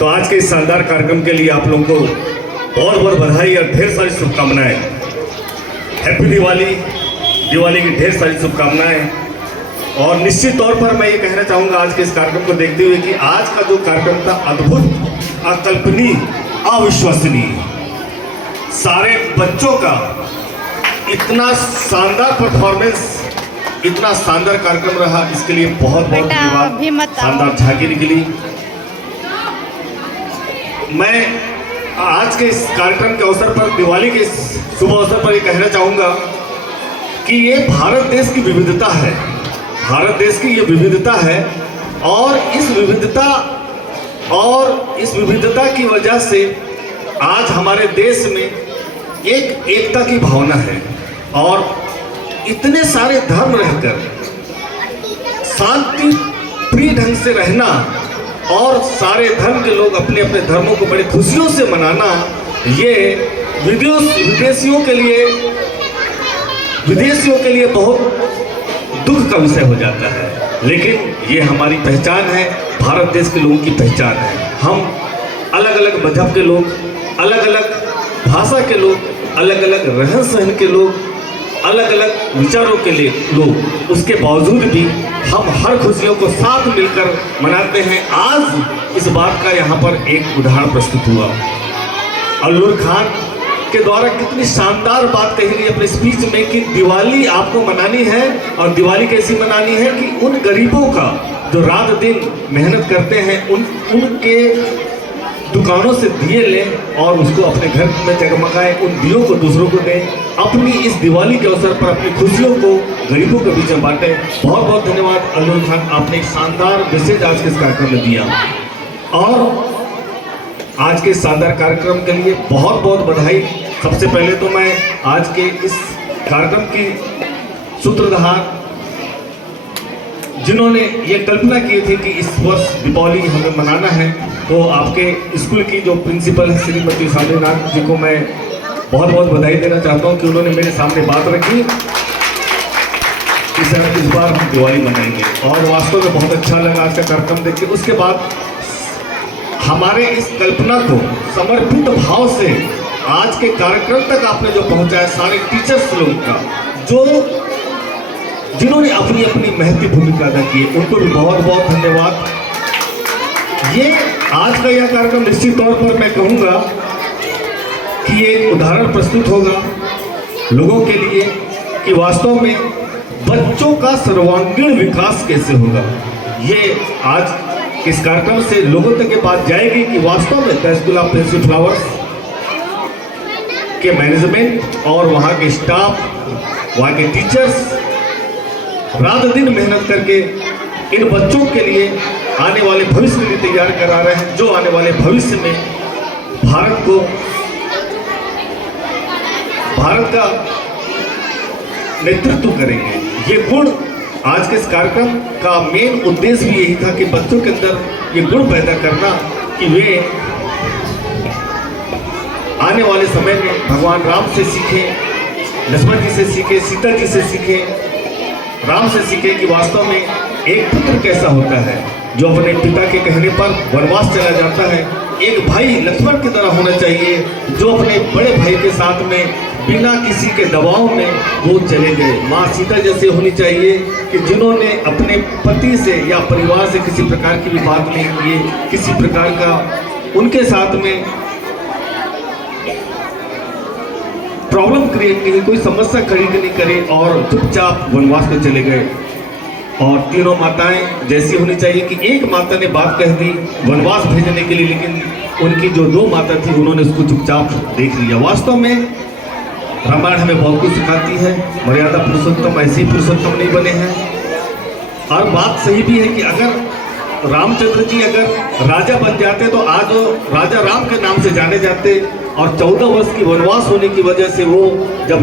तो आज के इस शानदार कार्यक्रम के लिए आप लोगों को बहुत बहुत बधाई और ढेर सारी शुभकामनाएं। हैप्पी दिवाली, दिवाली की ढेर सारी शुभकामनाएं। और निश्चित तौर पर मैं ये कहना चाहूँगा आज के इस कार्यक्रम को देखते हुए कि आज का जो कार्यक्रम था अद्भुत, अकल्पनीय, अविश्वसनीय, सारे बच्चों का इतना शानदार परफॉर्मेंस, इतना शानदार कार्यक्रम रहा, इसके लिए बहुत बहुत धन्यवाद शानदार झांकी के लिए। मैं आज के इस कार्यक्रम के अवसर पर, दिवाली के इस शुभ अवसर पर ये कहना चाहूँगा कि ये भारत देश की विविधता है, भारत देश की ये विविधता है और इस विविधता की वजह से आज हमारे देश में एक एकता की भावना है और इतने सारे धर्म रहकर शांति प्रिय ढंग से रहना और सारे धर्म के लोग अपने अपने धर्मों को बड़ी खुशियों से मनाना, ये विदेशियों के लिए बहुत दुख का विषय हो जाता है। लेकिन ये हमारी पहचान है, भारत देश के लोगों की पहचान है। हम अलग अलग मजहब के लोग, अलग अलग भाषा के लोग, अलग अलग रहन सहन के लोग, अलग अलग विचारों के लिए लोग, उसके बावजूद भी हम हर खुशियों को साथ मिलकर मनाते हैं। आज इस बात का यहाँ पर एक उदाहरण प्रस्तुत हुआ। अल्लूर खान के द्वारा कितनी शानदार बात कही गई अपने स्पीच में कि दिवाली आपको मनानी है और दिवाली कैसी मनानी है कि उन गरीबों का जो रात दिन मेहनत करते हैं उनके दुकानों से दिए लें और उसको अपने घर में जगमगाएं, उन दियों को दूसरों को दें। अपनी इस दिवाली के अवसर पर अपनी खुशियों को गरीबों के बीच में बांटें। बहुत बहुत धन्यवाद अल्लूर खान, आपने एक शानदार मैसेज आज के इस कार्यक्रम में दिया और आज के शानदार कार्यक्रम के लिए बहुत बहुत बधाई। सबसे पहले तो मैं आज के इस कार्यक्रम की सूत्रधार जिन्होंने ये कल्पना की थी कि इस वर्ष दीपावली हमें मनाना है, तो आपके स्कूल की जो प्रिंसिपल है श्रीमती साधुनाथ जी को मैं बहुत बहुत बधाई देना चाहता हूँ कि उन्होंने मेरे सामने बात रखी कि सर इस बार हम दिवाली मनाएंगे और वास्तव में बहुत अच्छा लगा आज का कार्यक्रम देख के। उसके बाद हमारे इस कल्पना को समर्पित भाव से आज के कार्यक्रम तक आपने जो पहुँचाया, सारे टीचर्स लोगों का जिन्होंने अपनी अपनी महत्वपूर्ण भूमिका अदा की, उनको भी बहुत बहुत धन्यवाद। ये आज का यह कार्यक्रम निश्चित तौर पर मैं कहूँगा कि एक उदाहरण प्रस्तुत होगा लोगों के लिए कि वास्तव में बच्चों का सर्वांगीण विकास कैसे होगा। ये आज इस कार्यक्रम से लोगों तक ये बात जाएगी कि वास्तव में the school of pencil flowers के मैनेजमेंट और वहाँ के स्टाफ, वहाँ के टीचर्स रात दिन मेहनत करके इन बच्चों के लिए आने वाले भविष्य के लिए तैयार करा रहे हैं, जो आने वाले भविष्य में भारत का नेतृत्व करेंगे। ये गुण आज के इस कार्यक्रम का मेन उद्देश्य भी यही था कि बच्चों के अंदर ये गुण पैदा करना कि वे आने वाले समय में भगवान राम से सीखें, लक्ष्मण जी से सीखें, सीता जी से सीखें, राम से सीखें कि वास्तव में एक पुत्र कैसा होता है जो अपने पिता के कहने पर वनवास चला जाता है। एक भाई लक्ष्मण की तरह होना चाहिए जो अपने बड़े भाई के साथ में बिना किसी के दबाव में वो चले गए। माँ सीता जैसे होनी चाहिए कि जिन्होंने अपने पति से या परिवार से किसी प्रकार की भी बात नहीं की, किसी प्रकार का उनके साथ में प्रॉब्लम क्रिएट नहीं, कोई समस्या खड़ी नहीं करे और चुपचाप वनवास में चले गए। और तीनों माताएं जैसी होनी चाहिए कि एक माता ने बात कह दी वनवास भेजने के लिए, लेकिन उनकी जो दो माता थी उन्होंने उसको चुपचाप देख लिया। वास्तव में रामायण हमें बहुत कुछ सिखाती है। मर्यादा पुरुषोत्तम ऐसे ही पुरुषोत्तम नहीं बने हैं। और बात सही भी है कि अगर रामचंद्र जी अगर राजा बन जाते तो आज राजा राम के नाम से जाने जाते और 14 वर्ष की वनवास होने की वजह से वो जब